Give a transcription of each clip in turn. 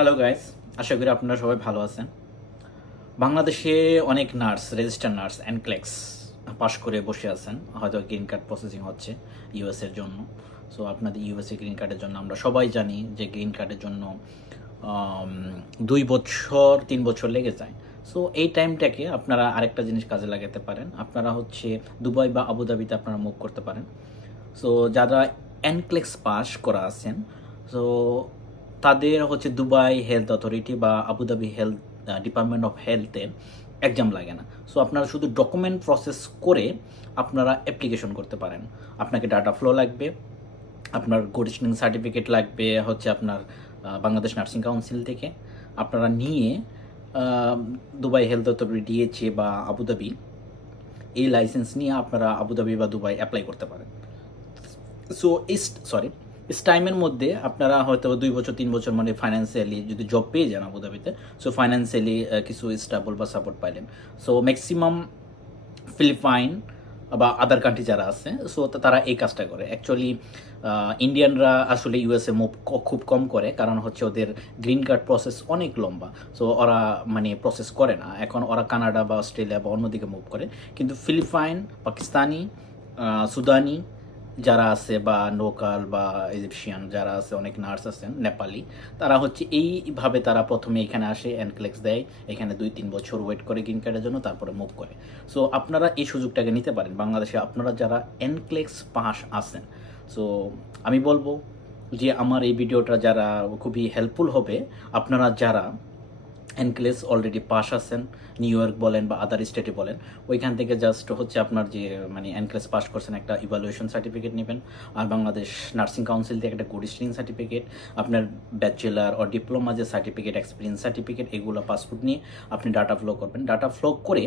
Hello guys, আশা করি আপনারা সবাই ভালো আছেন। বাংলাদেশে অনেক নার্স, রেজিস্টার নার্স এনক্লেক্স পাশ করে বসে আছেন, হয়তো গ্রিন কার্ড প্রসেসিং হচ্ছে ইউএস এর জন্য। সো আপনাদের ইউএসএ গ্রিন কার্ডের জন্য আমরা সবাই জানি যে গ্রিন কার্ডের জন্য 2 বছর 3 বছর লেগে যায়। সো এই টাইমটাকে আপনারা আরেকটা জিনিস কাজে লাগাতে পারেন। আপনারা হচ্ছে দুবাই বা আবুধাবিতে আপনারা মুভ করতে পারেন। সো যারা এনক্লেক্স পাস করা আছেন, সো তাদের হচ্ছে দুবাই হেলথ অথরিটি বা আবুধাবি হেলথ ডিপার্টমেন্ট অফ হেলথের এক্সাম লাগে না। সো আপনারা শুধু ডকুমেন্ট প্রসেস করে আপনারা অ্যাপ্লিকেশন করতে পারেন। আপনাকে ডাটা ফ্লো লাগবে, আপনার কন্ডিশনিং সার্টিফিকেট লাগবে হচ্ছে আপনার বাংলাদেশ নার্সিং কাউন্সিল থেকে। আপনারা নিয়ে দুবাই হেলথ অথরিটি ডিএচএ বা আবুধাবি এই লাইসেন্স নিয়ে আপনারা আবুধাবি বা দুবাই অ্যাপ্লাই করতে পারেন। সো ইস টাইমের মধ্যে আপনারা হয়তো 2 বছর 3 বছর মানে ফাইন্যান্সিয়ালি যদি জব পেয়ে যান আবুধাবিতে, সো ফাইন্যান্সিয়ালি কিছু স্টেবল বা সাপোর্ট পাইলেন। সো ম্যাক্সিমাম ফিলিপাইন বা আদার কান্ট্রি যারা আছে, সো তারা এই কাজটা করে। অ্যাকচুয়ালি ইন্ডিয়ানরা আসলে ইউএসএ মুভ খুব কম করে, কারণ হচ্ছে ওদের গ্রিন কার্ড প্রসেস অনেক লম্বা। সো ওরা মানে প্রসেস করে না, এখন ওরা কানাডা বা অস্ট্রেলিয়া বা অন্যদিকে মুভ করে। কিন্তু ফিলিপাইন, পাকিস্তানি, সুদানি যারা আছে বা লোকাল বা ইজিপশিয়ান যারা আছে, অনেক নার্স আছেন, নেপালি, তারা হচ্ছে এইভাবে তারা প্রথমে এখানে আসে, এনক্লেক্স দেয়, এখানে 2-3 বছর ওয়েট করে গ্রিন কার্ডের জন্য, তারপরে মুভ করে। সো আপনারা এই সুযোগটাকে নিতে পারেন বাংলাদেশে আপনারা যারা এনক্লেক্স পাস আছেন। সো আমি বলবো যে আমার এই ভিডিওটা যারা খুবই হেল্পফুল হবে, আপনারা যারা এনক্লেক্স অলরেডি পাস আছেন, নিউ ইয়র্ক বলেন বা আদার স্টেটে বলেন, ওইখান থেকে জাস্ট হচ্ছে আপনার যে মানে এনক্লেক্স পাস করছেন একটা ইভ্যালুয়েশন সার্টিফিকেট নেবেন, আর বাংলাদেশ নার্সিং কাউন্সিল থেকে একটা কন্ডিশনিং সার্টিফিকেট, আপনার ব্যাচেলার ও ডিপ্লোমা যে সার্টিফিকেট, এক্সপিরিয়েন্স সার্টিফিকেট, এগুলো পাসপোর্ট নিয়ে আপনি ডাটা ফ্লো করবেন। ডাটা ফ্লো করে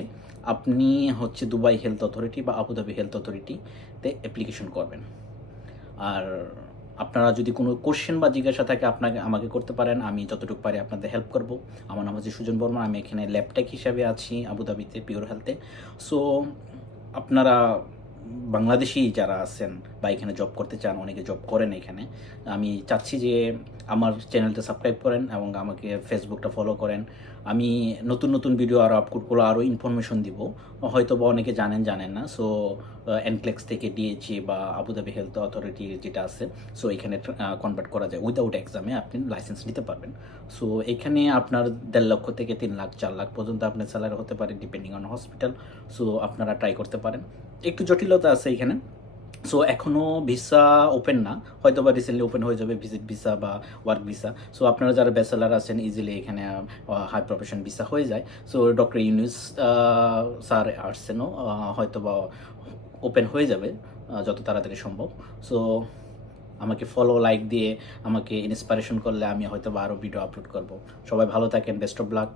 আপনি হচ্ছে দুবাই হেলথ অথরিটি বা আবুধাবি হেলথ অথরিটিতে অ্যাপ্লিকেশন করবেন। আর আপনারা যদি কোনো কোশ্চেন বা জিজ্ঞাসা থাকে আমাকে করতে পারেন, আমি যতটুকু পারি আপনাদের হেল্প করব। আমার নাম হচ্ছে সুজন বর্মা, আমি এখানে ল্যাবটেক হিসাবে আছি আবুধাবিতে, পিওর হেলথে। সো আপনারা বাংলাদেশি যারা আছেন বা এখানে জব করতে চান, অনেকে জব করেন এখানে, আমি চাচ্ছি যে আমার চ্যানেলটা সাবস্ক্রাইব করেন এবং আমাকে ফেসবুকটা ফলো করেন। আমি নতুন নতুন ভিডিও আরও আপলোড করবো, আরও ইনফরমেশন দিব, হয়তো বা অনেকে জানেন না। সো এনক্লেক্স থেকে ডিএচএ বা আবুধাবি হেলথ অথরিটি যেটা আছে, সো এখানে কনভার্ট করা যায় উইদাউট এক্সামে, আপনি লাইসেন্স নিতে পারবেন। সো এখানে আপনার 1.5 লক্ষ থেকে 3 লাখ 4 লাখ পর্যন্ত আপনার স্যালারি হতে পারে, ডিপেন্ডিং অন হসপিটাল। সো আপনারা ট্রাই করতে পারেন। একটু জটিলতা আছে এখানে। সো এখনও ভিসা ওপেন না, হয়তো বা রিসেন্টলি ওপেন হয়ে যাবে, ভিজিট ভিসা বা ওয়ার্ক ভিসা। সো আপনারা যারা ব্যাচেলার আছেন, ইজিলি এখানে হাই প্রফেশন ভিসা হয়ে যায়। সো ডক্টর ইউনুস স্যার আসছেনও, হয়তো বা ওপেন হয়ে যাবে যত তাড়াতাড়ি সম্ভব। সো আমাকে ফলো, লাইক দিয়ে আমাকে ইন্সপিরেশন করলে আমি হয়তো বা আরও ভিডিও আপলোড করব। সবাই ভালো থাকেন, বেস্ট অফ লাক।